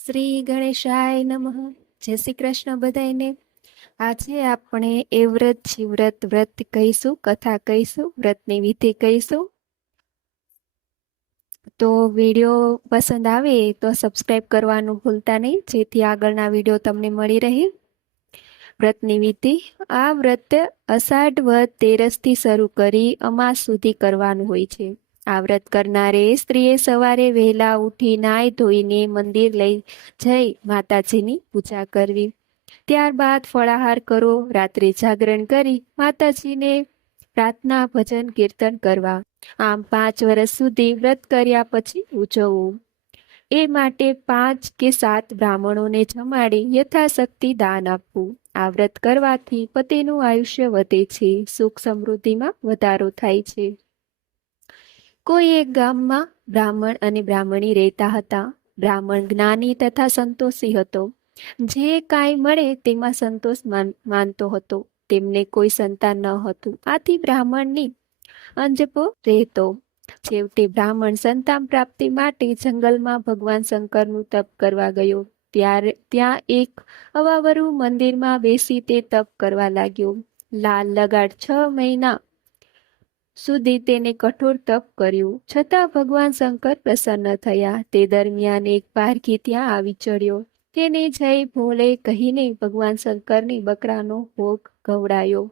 શ્રી ગણેશાય નમઃ. જય શ્રી કૃષ્ણ બધાને. આજે આપણે એ વ્રત શિવવ્રત વ્રત કહીશું, કથા કહીશું, વ્રતની વિધિ કહીશું. તો વિડીયો પસંદ આવે તો સબસ્ક્રાઈબ કરવાનું ભૂલતા નહીં, જેથી આગળના વિડીયો તમને મળી રહે. વ્રતની વિધિ. આ વ્રત અષાઢ વદ 13થી શરૂ કરી અમાસ સુધી કરવાનું હોય છે. આ વ્રત કરનારે સ્ત્રીએ સવારે વહેલા ઉઠી નાઈ ધોઈને મંદિર લઈ જઈ માતાજીની પૂજા કરવી. ત્યારબાદ ફળાહાર કરો, રાત્રે જાગરણ કરી માતાજીને પ્રાર્થના ભજન કીર્તન કરવા. આમ 5 વર્ષ સુધી વ્રત કર્યા પછી ઉજવવું. એ માટે 5 કે 7 બ્રાહ્મણોને જમાડી યથાશક્તિ દાન આપવું. આ વ્રત કરવાથી પતિનું આયુષ્ય વધે છે, સુખ સમૃદ્ધિમાં વધારો થાય છે. કોઈ એક ગામમાં બ્રાહ્મણ અને બ્રાહ્મણી રહેતા હતા. બ્રાહ્મણ જ્ઞાની તથા સંતોષી હતો. જે કાંઈ મળે તેમાં સંતોષ માનતો હતો. તેમને કોઈ સંતાન ન હતું. આથી બ્રાહ્મણની અંજપો રહેતો. છેવટે બ્રાહ્મણ સંતાન પ્રાપ્તિ માટે જંગલમાં ભગવાન શંકરનું તપ કરવા ગયો. ત્યાં એક અવાવરુ મંદિરમાં બેસી તે તપ કરવા લાગ્યો. લાલ લગાડ 6 મહિના સુધી તેને કઠોર તપ કર્યું, છતાં ભગવાન શંકર પ્રસન્ન થયા. તે દરમિયાન એક પારઘી ત્યાં આવી ચડ્યો. તેને જય ભોલે કહીને ભગવાન શંકરની બકરાનો ભોગ ખવડાયો.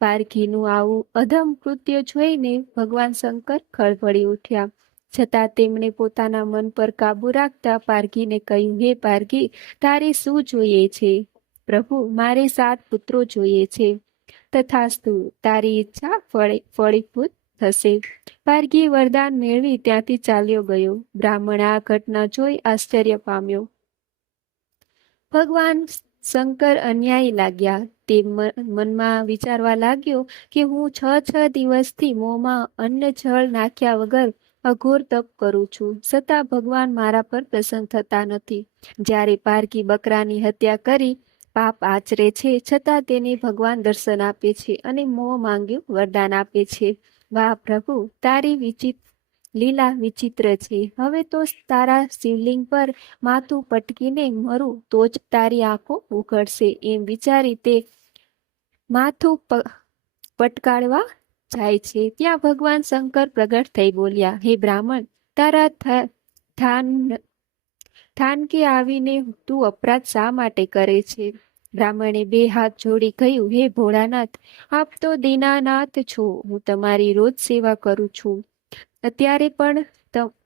પારઘીનું આવું અધમ કૃત્ય જોઈને ભગવાન શંકર ખળભળી ઉઠ્યા. છતાં તેમણે પોતાના મન પર કાબુ રાખતા પારઘીને કહ્યું, હે પારઘી, તારે શું જોઈએ છે? પ્રભુ, મારે 7 પુત્રો જોઈએ છે. તથાસ્તુ, તારી ઈચ્છા ફળીભૂત થશે. પારઘી વરદાન મેળવી ત્યાંથી ચાલ્યો ગયો. બ્રાહ્મણ આ ઘટના જોઈ આશ્ચર્ય પામ્યો. ભગવાન શંકર અન્યાયી લાગ્યા. તે મનમાં વિચારવા લાગ્યો કે હું 6 દિવસથી મોંમાં અન્ન જળ નાખ્યા વગર અઘોર તપ કરું છું, છતાં ભગવાન મારા પર પ્રસન્ન થતા નથી. જ્યારે પારઘી બકરાની હત્યા કરી પાપ આચરે છે, છતાં તેને ભગવાન દર્શન આપે છે અને મોં માંગ્યું વરદાન આપે છે. વાહ પ્રભુ, તારી લીલા વિચિત્ર છે. હવે તો તારા શિવલિંગ પર માથું પટકીને મરું તો જ તારી આંખો ઉઘડશે. એમ વિચારી તે માથું પટકાડવા જાય છે. ત્યાં ભગવાન શંકર પ્રગટ થઈ બોલ્યા, હે બ્રાહ્મણ, તારા થાનકે આવીને તું અપરાધ શા માટે કરે છે? બ્રાહ્મણે 2 હાથ જોડી કહ્યું, હે ભોળાનાથ, આપ તો દીનાનાથ છો. હું તમારી રોજ સેવા કરું છું. અત્યારે પણ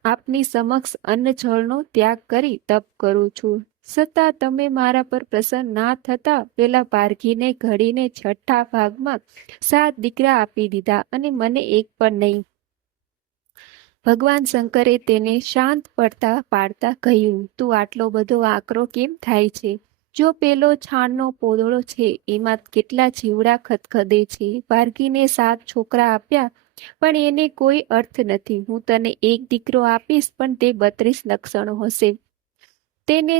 આપની સમક્ષ અન્ન જળનો ત્યાગ કરી તપ કરું છું. છતાં તમે મારા પર પ્રસન્ન ના થતા પેલા પારઘીને ઘડીને 6ઠા ભાગમાં 7 દીકરા આપી દીધા અને મને એક પણ નહીં. ભગવાન શંકરે તેને શાંત પાડતા કહ્યું, તું આટલો બધો આકરો કેમ થાય છે? જો પેલો છાણનો પોદળો છે, એમાં કેટલા જીવડા ખદખદે છે. પારઘીને 7 છોકરા આપ્યા, પણ એને કોઈ અર્થ નથી. હું તને એક દીકરો આપીશ, પણ તે 32 લક્ષણો હશે. તેને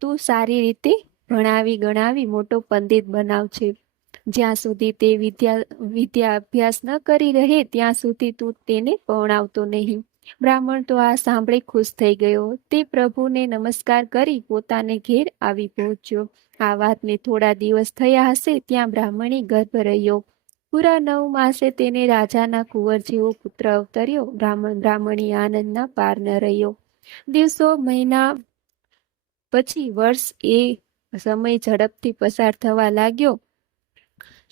તું સારી રીતે ભણાવી ગણાવી મોટો પંડિત બનાવશે. જ્યાં સુધી તે વિદ્યા અભ્યાસ ન કરી રહે ત્યાં સુધી તું તેને પરણાવતો નહીં. બ્રાહ્મણ તો આ સાંભળી ખુશ થઈ ગયો. તે પ્રભુને નમસ્કાર કરી પોતાને ઘેર આવી પહોંચ્યો. આ વાતને થોડા દિવસ થયા હશે ત્યાં બ્રાહ્મણી ગર્ભ રહ્યો. પૂરા 9 માસે તેને રાજાના કુંવર જેવો પુત્ર અવતર્યો. બ્રાહ્મણી આનંદના પાર ન રહ્યો. દિવસો મહિના પછી વર્ષ, એ સમય ઝડપથી પસાર થવા લાગ્યો.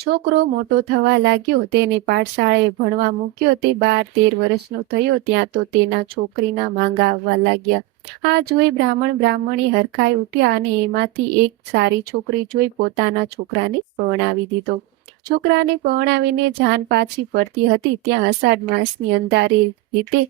છોકરો મોટો થવા લાગ્યો. તેને પાઠશાળાએ ભણવા મૂક્યો. તે 12-13 વર્ષનો થયો ત્યાં તો તેના છોકરીના માંગા આવવા લાગ્યા. આ જોઈ બ્રાહ્મણી હરખાઈ ઉઠ્યા અને એમાંથી એક સારી છોકરી જોઈ પોતાના છોકરાને પરણાવી દીધો. છોકરાને પરણાવીને જાન પાછી ફરતી હતી ત્યાં અષાઢ માસની અંધારી રીતે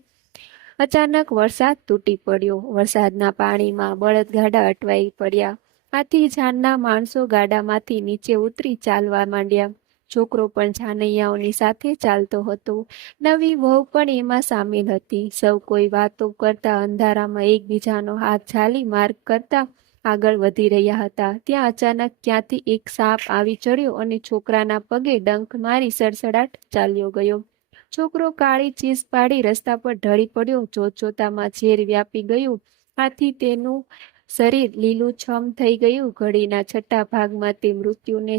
અચાનક વરસાદ તૂટી પડ્યો. વરસાદના પાણીમાં બળદગાડા અટવાઈ પડ્યા. આથી જાનના માણસો ગાડામાંથી નીચે ઉતરી ચાલવા માંડ્યા. છોકરો પણ જાનૈયાઓની સાથે ચાલતો હતો. નવી વહુ પણ એમાં સામેલ હતી. સૌ કોઈ વાતો કરતા અંધારામાં એકબીજાનો હાથ ઝાલી માર્ગ કરતા આગળ વધી રહ્યા હતા. ત્યાં અચાનક ક્યાંથી એક સાપ આવી ચડ્યો અને છોકરાના પગે ડંખ મારી સડસડાટ ચાલ્યો ગયો. છોકરો કાળી ચીસ પાડી રસ્તા પર ઢળી પડ્યો. જોતજોતામાં ઝેર વ્યાપી ગયું. આથી તેનું શરીર લીલુંછમ થઈ ગયું. ઘડીના છઠ્ઠા ભાગમાં તે મૃત્યુને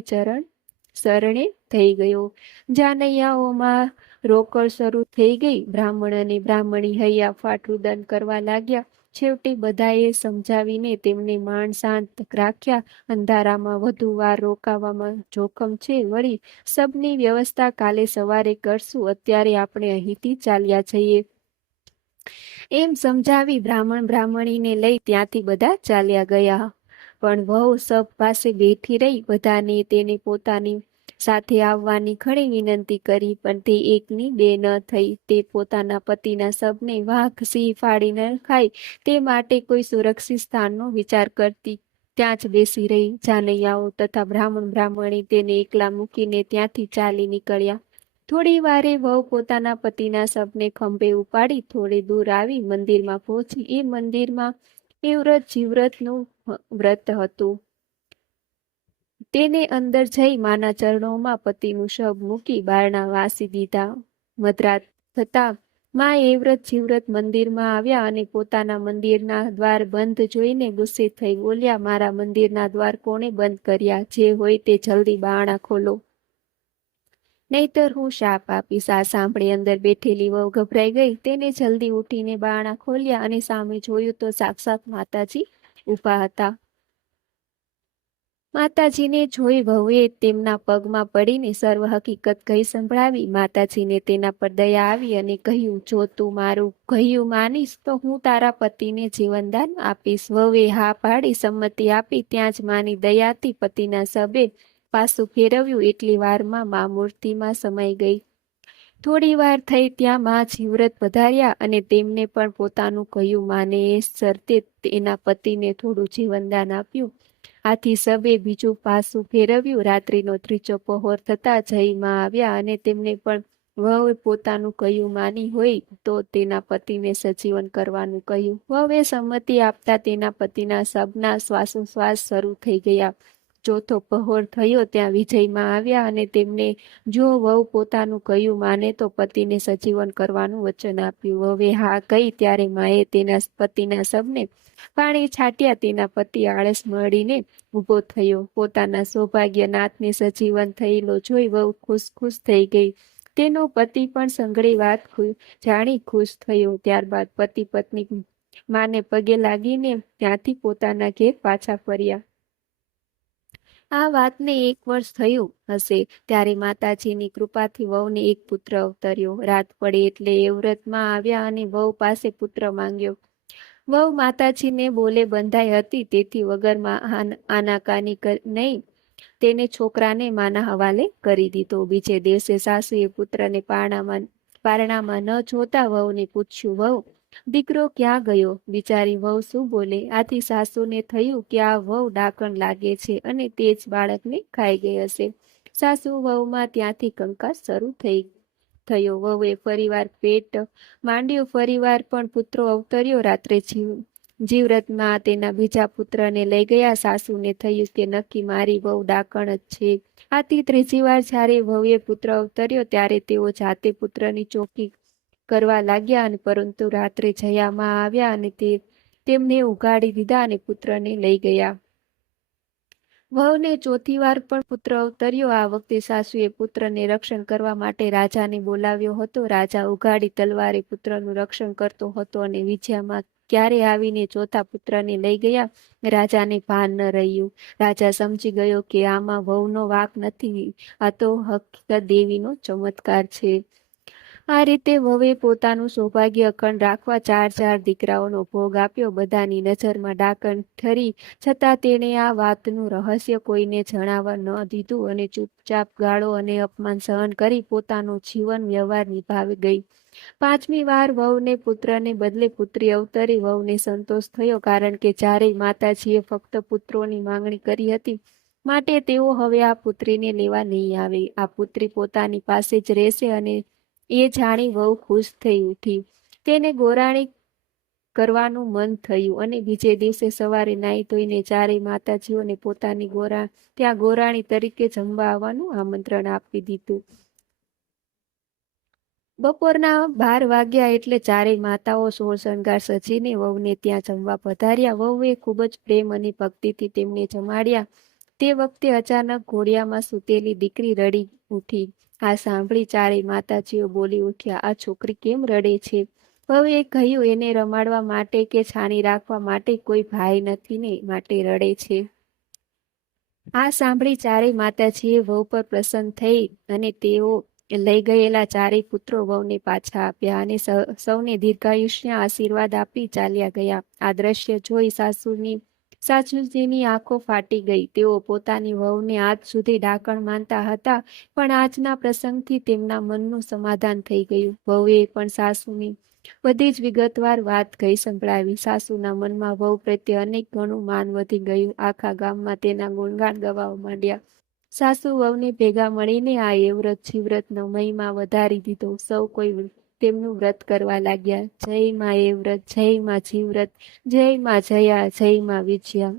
શરણે થઈ ગયો. જાનૈયાઓમાં રોકડ શરૂ થઈ ગઈ. બ્રાહ્મણ અને બ્રાહ્મણી હૈયા ફાટરુદન કરવા લાગ્યા. છેવટે બધાએ સમજાવીને તેમને માંડ શાંત રાખ્યા. અંધારામાં વધુ વાર રોકાવામાં જોખમ છે. વળી સબની વ્યવસ્થા કાલે સવારે કરશું. અત્યારે આપણે અહીંથી ચાલ્યા જઈએ. એમ સમજાવી બ્રાહ્મણ બ્રાહ્મણીને લઈ ત્યાંથી બધા ચાલ્યા ગયા. પણ વહુ સબ પાસે બેઠી રહી. બધાને તેને પોતાની સાથે આવવાની ઘણી વિનંતી કરી, પણ તે એકની બે ન થઈ. તે પોતાના પતિના શબને વાઘ સિંહ ફાડી ન ખાય તે માટે કોઈ સુરક્ષિત સ્થાનનો વિચાર કરતી ત્યાં જ બેસી રહી. જાનૈયાઓ તથા બ્રાહ્મણ બ્રાહ્મણી તેને એકલા મૂકીને ત્યાંથી ચાલી નીકળ્યા. થોડી વારે વહુ પોતાના પતિના શબને ખંભે ઉપાડી થોડે દૂર આવી મંદિરમાં પહોંચી. એ મંદિરમાં એ વ્રત જીવ્રતનું વ્રત હતું. તેને અંદર જઈ માના ચરણોમાં પતિનું શબ મૂકી બારણા વાસી દીધા. મધરાત થતા મા એ વ્રત જીવ્રત મંદિરમાં આવ્યા અને પોતાના મંદિરના દ્વાર બંધ જોઈને ગુસ્સે થઈ બોલ્યા, મારા મંદિરના દ્વાર કોણે બંધ કર્યા? જે હોય તે જલ્દી બારણા ખોલો, નહીતર હું શાપ આપીશ. આ સાંભળી અંદર બેઠેલી વહુ ગભરાઈ ગઈ. તેને જલ્દી ઉઠીને બારણા ખોલ્યા અને સામે જોયું તો સાક્ષાત માતાજી ઊભા હતા. માતાજીને જોઈ વહુએ તેમના પગમાં પડીને સર્વ હકીકત કહી સંભળાવી. માતાજીને તેના પર દયા આવી અને કહ્યું, જો તું મારું કહ્યું માનીશ તો હું તારા પતિને જીવનદાન આપીશ. વહુએ હા પાડી સંમતિ આપી. ત્યાં જ માની દયાથી પતિના શબે પાછું ફેરવ્યું. એટલી વારમાં મા મૂર્તિમાં સમાઈ ગઈ. થોડી વાર થઈ ત્યાં મા જીવ્રત પધાર્યા અને તેમને પણ પોતાનું કહ્યું માને એ શરતે એના પતિને થોડું જીવનદાન આપ્યું. આથી સબે બીજું પાસું ફેરવ્યું. રાત્રિનો ત્રીજો પહોર થતા જય માં આવ્યા અને તેમને પણ વહુએ પોતાનું કહ્યું માની હોય તો તેના પતિને સજીવન કરવાનું કહ્યું. વહુએ સંમતિ આપતા તેના પતિના શબના શ્વાસોશ્વાસ શરૂ થઈ ગયા. ચોથો પહોર થયો ત્યાં વિજયમાં આવ્યા અને તેમને જો વહુ પોતાનું કહ્યું માને તો પતિને સજીવન કરવાનું વચન આપ્યું. વહુએ હા કહી ત્યારે માએ તેના પતિના શબને પાણી છાંટ્યા. તેના પતિ આળસ મળીને ઊભો થયો. પોતાના સૌભાગ્યનાથને સજીવન થયેલો જોઈ વહુ ખુશ થઈ ગઈ. તેનો પતિ પણ સંઘળી વાત જાણી ખુશ થયો. ત્યારબાદ પતિ પત્ની માને પગે લાગીને ત્યાંથી પોતાના ઘેર પાછા ફર્યા. આ વાતને 1 વર્ષ થયું હશે ત્યારે માતાજીની કૃપાથી વહુને એક પુત્ર અવતર્યો. રાત પડે એટલે એ વ્રતમાં આવ્યા અને વહુ પાસે પુત્ર માંગ્યો. વહુ માતાજીને બોલે બંધાઈ હતી, તેથી વગરમાં આનાકાની નહીં તેને છોકરાને માના હવાલે કરી દીધો. બીજે દિવસે સાસુએ પુત્રને પારણામાં ન જોતા વહુને પૂછ્યું, વહુ દીકરો ક્યાં ગયો? બિચારી વહુ શું બોલે? આથી સાસુને થયું કે આ વહુ ડાકણ લાગે છે અને તે જ બાળકને ખાઈ ગઈ હશે. સાસુ વહુમાં ત્યાંથી કંકાસ શરૂ થયો. વહુએ ફરીવાર પેટ માંડ્યું. ફરીવાર પણ પુત્રો અવતર્યો. રાત્રે જીવ્રતમાં તેના બીજા પુત્રને લઈ ગયા. સાસુને થયું કે નક્કી મારી વહુ ડાકણ જ છે. આથી ત્રીજી વાર જ્યારે વહુએ પુત્ર અવતર્યો ત્યારે તેઓ જાતે પુત્રની ચોકી કરવા લાગ્યા અને પરંતુ રાત્રે જયામાં આવ્યા અને તેમને ઉગાડી દીધા અને પુત્રને લઈ ગયા. વહુને ચોથી વાર પણ પુત્ર અવતર્યો. આ વખતે સાસુએ પુત્રને રક્ષણ કરવા માટે રાજાને બોલાવ્યો હતો. રાજા ઉઘાડી તલવારે પુત્રનું રક્ષણ કરતો હતો અને વિજયામાં ક્યારે આવીને ચોથા પુત્રને લઈ ગયા રાજાને ભાન ન રહ્યું. રાજા સમજી ગયો કે આમાં વહુનો વાંક નથી, આ તો હકીકત દેવીનો ચમત્કાર છે. આ રીતે વહુએ પોતાનું સૌભાગ્ય અખંડ રાખવા 4 દીકરાઓનો ભોગ આપ્યો. બધાની નજરમાં ડાકણ ઠરી છતાં તેણે આ વાતનું રહસ્ય કોઈને જણાવવા ન દીધું અને ચૂપચાપ ગાળો અને અપમાન સહન કરી પોતાનો જીવન વ્યવહાર નિભાવી ગઈ. 5મી વાર વહુને પુત્રને બદલે પુત્રી અવતરી. વહુને સંતોષ થયો, કારણ કે ચારેય માતાજીએ ફક્ત પુત્રોની માંગણી કરી હતી, માટે તેઓ હવે આ પુત્રીને લેવા નહીં આવે. આ પુત્રી પોતાની પાસે જ રહેશે અને એ જાણી વહુ ખુશ થઈ ઉઠી. તેને ગોરાણી કરવાનું મન થયું અને બીજે દિવસે સવારે નાહી ધોઈને ચારેય માતાજીઓને પોતાની ત્યાં ગોરાણી તરીકે જમવા આવવાનું આમંત્રણ આપી દીધું. બપોરના 12 વાગ્યા એટલે ચારેય માતાઓ સોળ શણગાર સજીને વહુને ત્યાં જમવા પધાર્યા. વહુએ ખૂબ જ પ્રેમ અને ભક્તિથી તેમને જમાડ્યા. તે વખતે અચાનક ઘોડિયામાં સૂતેલી દીકરી રડી ઉઠી. આ સાંભળી ચારેય માતાજીઓ બોલી ઉઠ્યા, આ છોકરી કેમ રડે છે? વહુએ કહ્યું, એને રમાડવા માટે કે છાણી રાખવા માટે કોઈ ભાઈ નથી ને, માટે રડે છે. આ સાંભળી ચારેય માતાજીએ વહુ પર પ્રસન્ન થઈ અને તેઓ લઈ ગયેલા ચારેય પુત્રો વહુને પાછા આપ્યા અને સૌને દીર્ઘાયુષ્યના આશીર્વાદ આપી ચાલ્યા ગયા. આ દ્રશ્ય જોઈ સાસુજીની આંખો ફાટી ગઈ. તેઓ પોતાની વહુને આજ સુધી ડાકણ માનતા હતા, પણ આજના પ્રસંગથી તેમના મનનું સમાધાન થઈ ગયું. વહુએ પણ સાસુની બધી જ વિગતવાર વાત કહી સંભળાવી. સાસુના મનમાં વહુ પ્રત્યે અનેક ગણું માન વધી ગયું. આખા ગામમાં તેના ગુણગાન ગવાવા માંડ્યા. સાસુ વહુને ભેગા મળીને આ એવ્રત જીવ્રતનો મહિમા વધારી દીધો. સૌ કોઈ તેમનું વ્રત કરવા લાગ્યા. જય માં એવ્રત, જય માં જીવ્રત, જય માં જયા, જય માં વિજયા.